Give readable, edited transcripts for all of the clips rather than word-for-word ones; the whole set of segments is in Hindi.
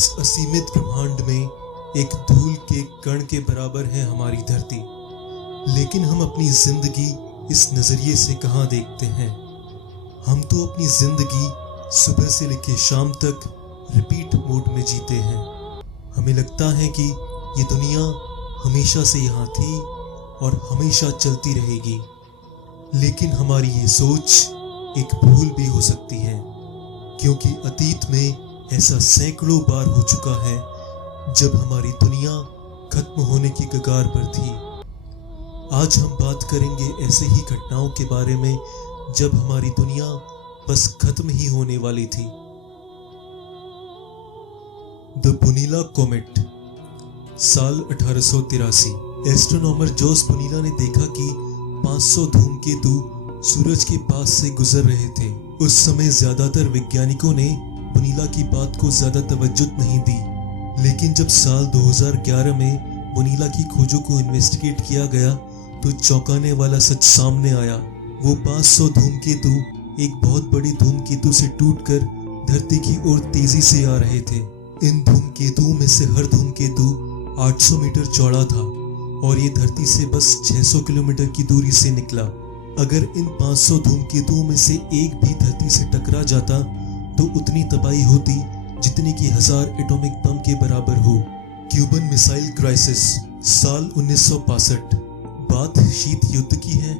इस असीमित ब्रह्मांड में एक धूल के कण के बराबर है हमारी धरती। लेकिन हम अपनी जिंदगी इस नजरिए से कहाँ देखते हैं। हम तो अपनी जिंदगी सुबह से लेकर शाम तक रिपीट मोड में जीते हैं। हमें लगता है कि ये दुनिया हमेशा से यहाँ थी और हमेशा चलती रहेगी। लेकिन हमारी ये सोच एक भूल भी हो सकती है, क्योंकि अतीत में ऐसा सैकड़ों बार हो चुका है जब हमारी दुनिया खत्म होने की कगार पर थी। आज हम बात करेंगे ऐसे ही घटनाओं के बारे में जब हमारी दुनिया बस खत्म ही होने वाली थी। द बुनीला कॉमेट, साल 1883। एस्ट्रोनॉमर जोस बुनीला ने देखा कि 500 धूमकेतु सूरज के पास से गुजर रहे थे। उस समय ज्यादातर वैज्ञानिकों ने बुनीला की बात को ज्यादा तवज्जो नहीं दी, लेकिन जब साल 2011 में बुनीला की खोजों को इन्वेस्टिगेट किया गया तो चौंकाने वाला सच सामने आया। वो 500 धूमकेतु एक बहुत बड़ी धूमकेतु से टूटकर धरती की ओर तेजी से आ रहे थे। इन धूमकेतुओं में से हर धूमकेतु 800 मीटर चौड़ा था और ये धरती से बस 600 किलोमीटर की दूरी से निकला। अगर इन 500 धूमकेतुओं में से एक भी धरती से टकरा जाता तो उतनी तबाही होती जितनी कि 1000 एटॉमिक बम के बराबर हो। क्यूबन मिसाइल क्राइसिस, साल 1965। बात शीत युद्ध की है,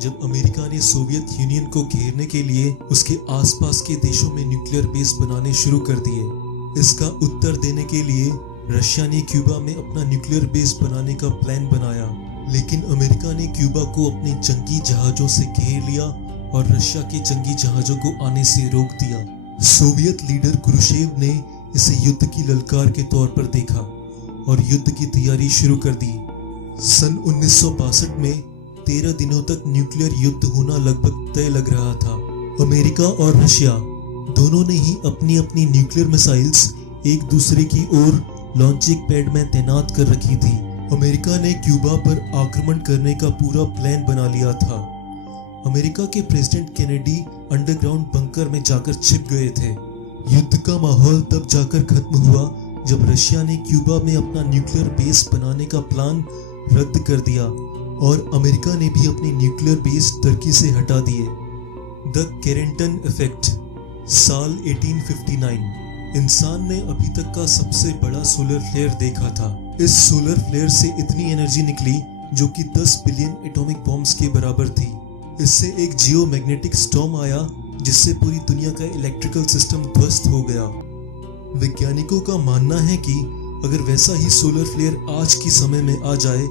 जब अमेरिका ने सोवियत यूनियन को घेरने के लिए उसके आसपास के देशों में न्यूक्लियर बेस बनाने शुरू कर दिए। इसका उत्तर देने के लिए रशिया ने क्यूबा में अपना न्यूक्लियर बेस बनाने का प्लान बनाया, लेकिन अमेरिका ने क्यूबा को अपने जंगी जहाजों से घेर लिया और रशिया के जंगी जहाजों को आने से रोक दिया। सोवियत लीडर क्रुश्चेव ने इसे युद्ध की ललकार के तौर पर देखा और युद्ध की तैयारी शुरू कर दी। सन 1962 में 13 दिनों तक न्यूक्लियर युद्ध होना लगभग तय लग रहा था। अमेरिका और रशिया दोनों ने ही अपनी अपनी न्यूक्लियर मिसाइल्स एक दूसरे की ओर लॉन्चिंग पैड में तैनात कर रखी थी। अमेरिका ने क्यूबा पर आक्रमण करने का पूरा प्लान बना लिया था। अमेरिका के प्रेसिडेंट केनेडी अंडरग्राउंड बंकर में जाकर छिप गए थे। युद्ध का माहौल तब जाकर खत्म हुआ जब रशिया ने क्यूबा में अपना न्यूक्लियर बेस बनाने का प्लान रद्द कर दिया और अमेरिका ने भी अपने न्यूक्लियर बेस टर्की से हटा दिए। द केरेंटन इफेक्ट, साल 1859। इंसान ने अभी तक का सबसे बड़ा सोलर फ्लेयर देखा था। इस सोलर फ्लेयर से इतनी एनर्जी निकली जो कि 10 बिलियन एटॉमिक बॉम्ब्स के बराबर थी। इससे एक जियोमैग्नेटिक स्टॉर्म आया जिससे पूरी दुनिया का इलेक्ट्रिकल सिस्टम ध्वस्त हो गया। वैज्ञानिकों का मानना है कि अगर वैसा ही सोलर फ्लेयर आज के समय में आ जाए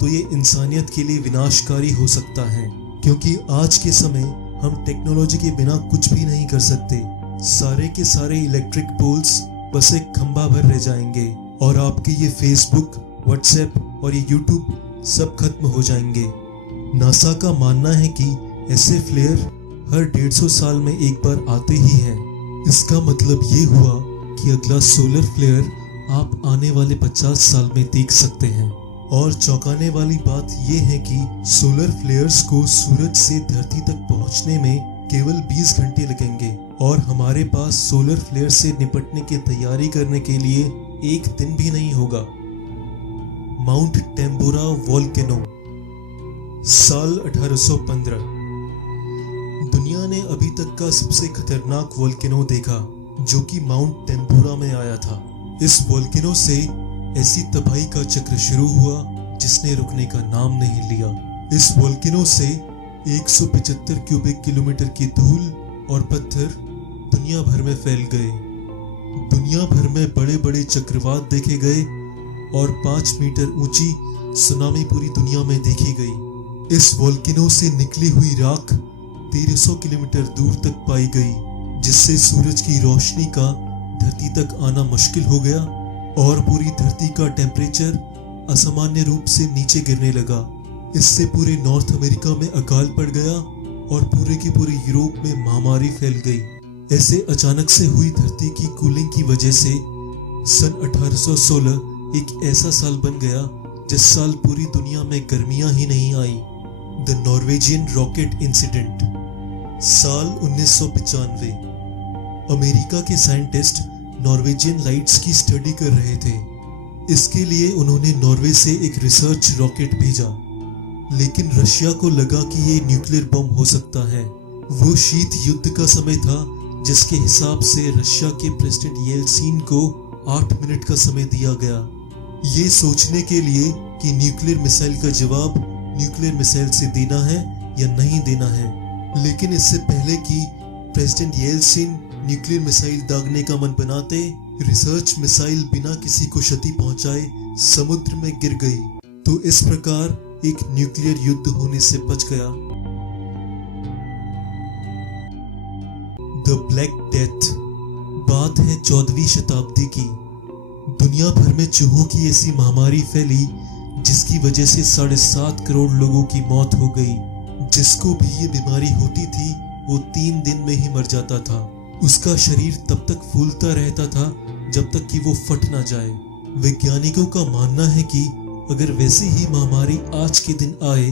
तो ये इंसानियत के लिए विनाशकारी हो सकता है, क्योंकि आज के समय हम टेक्नोलॉजी के बिना कुछ भी नहीं कर सकते। सारे के सारे इलेक्ट्रिक पोल्स बस एक खंभा भर रह जाएंगे और आपके ये फेसबुक, व्हाट्सएप और ये यूट्यूब सब खत्म हो जाएंगे। नासा का मानना है कि ऐसे फ्लेयर हर 150 साल में एक बार आते ही हैं। इसका मतलब ये हुआ कि अगला सोलर फ्लेयर आप आने वाले 50 साल में देख सकते हैं। और चौंकाने वाली बात यह है कि सोलर फ्लेयर्स को सूरज से धरती तक पहुंचने में केवल 20 घंटे लगेंगे और हमारे पास सोलर फ्लेयर से निपटने की तैयारी करने के लिए एक दिन भी नहीं होगा। माउंट टेम्बोरा वोल्केनो, साल 1815। दुनिया ने अभी तक का सबसे खतरनाक वोल्केनो देखा जो कि माउंट टेम्बोरा में आया था। इस वोल्केनो से ऐसी तबाही का चक्र शुरू हुआ जिसने रुकने का नाम नहीं लिया। इस वोल्केनो से 175 क्यूबिक किलोमीटर की धूल और पत्थर दुनिया भर में फैल गए। दुनिया भर में बड़े बड़े चक्रवात देखे गए और 5 मीटर ऊंची सुनामी पूरी दुनिया में देखी गई। इस वोल्केनो से निकली हुई राख 1300 किलोमीटर दूर तक पाई गई, जिससे सूरज की रोशनी का धरती तक आना मुश्किल हो गया और पूरी धरती का टेम्परेचर असामान्य रूप से नीचे गिरने लगा। इससे पूरे नॉर्थ अमेरिका में अकाल पड़ गया और पूरे के पूरे यूरोप में महामारी फैल गई। ऐसे अचानक से हुई धरती की कूलिंग की वजह से सन 1816 एक ऐसा साल बन गया जिस साल पूरी दुनिया में गर्मियां ही नहीं आई। द नॉर्वेजियन रॉकेट इंसिडेंट, साल 1995। अमेरिका के साइंटिस्ट नॉर्वेजियन लाइट्स की स्टडी कर रहे थे। इसके लिए उन्होंने नॉर्वे से एक रिसर्च रॉकेट भेजा, लेकिन रशिया को लगा कि ये न्यूक्लियर बम हो सकता है। वो शीत युद्ध का समय था, जिसके हिसाब से रशिया के प्रेसिडेंट येल्सिन को 8 मिनट का समय दिया गया, ये सोचने के लिए कि न्यूक्लियर मिसाइल का जवाब न्यूक्लियर मिसाइल से देना है या नहीं देना है। लेकिन इससे पहले कि प्रेसिडेंट येल्सिन न्यूक्लियर मिसाइल दागने का मन बनाते, रिसर्च मिसाइल बिना किसी को क्षति पहुंचाए समुद्र में गिर गई। तो इस प्रकार एक न्यूक्लियर युद्ध होने से बच गया। The black death. बात है 14वीं शताब्दी की। दुनिया भर में चूहों की ऐसी महामारी फैली जिसकी वजह से 7.5 करोड़ लोगों की मौत हो गई। जिसको भी ये बीमारी होती थी वो 3 दिन में ही मर जाता था। उसका शरीर तब तक फूलता रहता था जब तक कि वो फट ना जाए। वैज्ञानिकों का मानना है कि अगर वैसी ही महामारी आज के दिन आए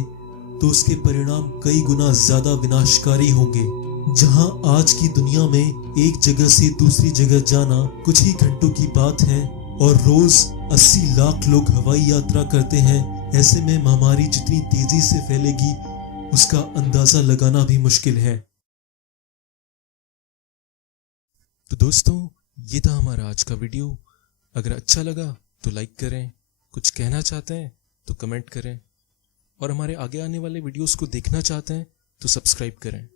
तो उसके परिणाम कई गुना ज्यादा विनाशकारी होंगे। जहां आज की दुनिया में एक जगह से दूसरी जगह जाना कुछ ही घंटों की बात है और रोज 80 लाख लोग हवाई यात्रा करते हैं, ऐसे में महामारी जितनी तेजी से फैलेगी उसका अंदाजा लगाना भी मुश्किल है। तो दोस्तों, ये था हमारा आज का वीडियो। अगर अच्छा लगा तो लाइक करें, कुछ कहना चाहते हैं तो कमेंट करें, और हमारे आगे आने वाले वीडियोस को देखना चाहते हैं तो सब्सक्राइब करें।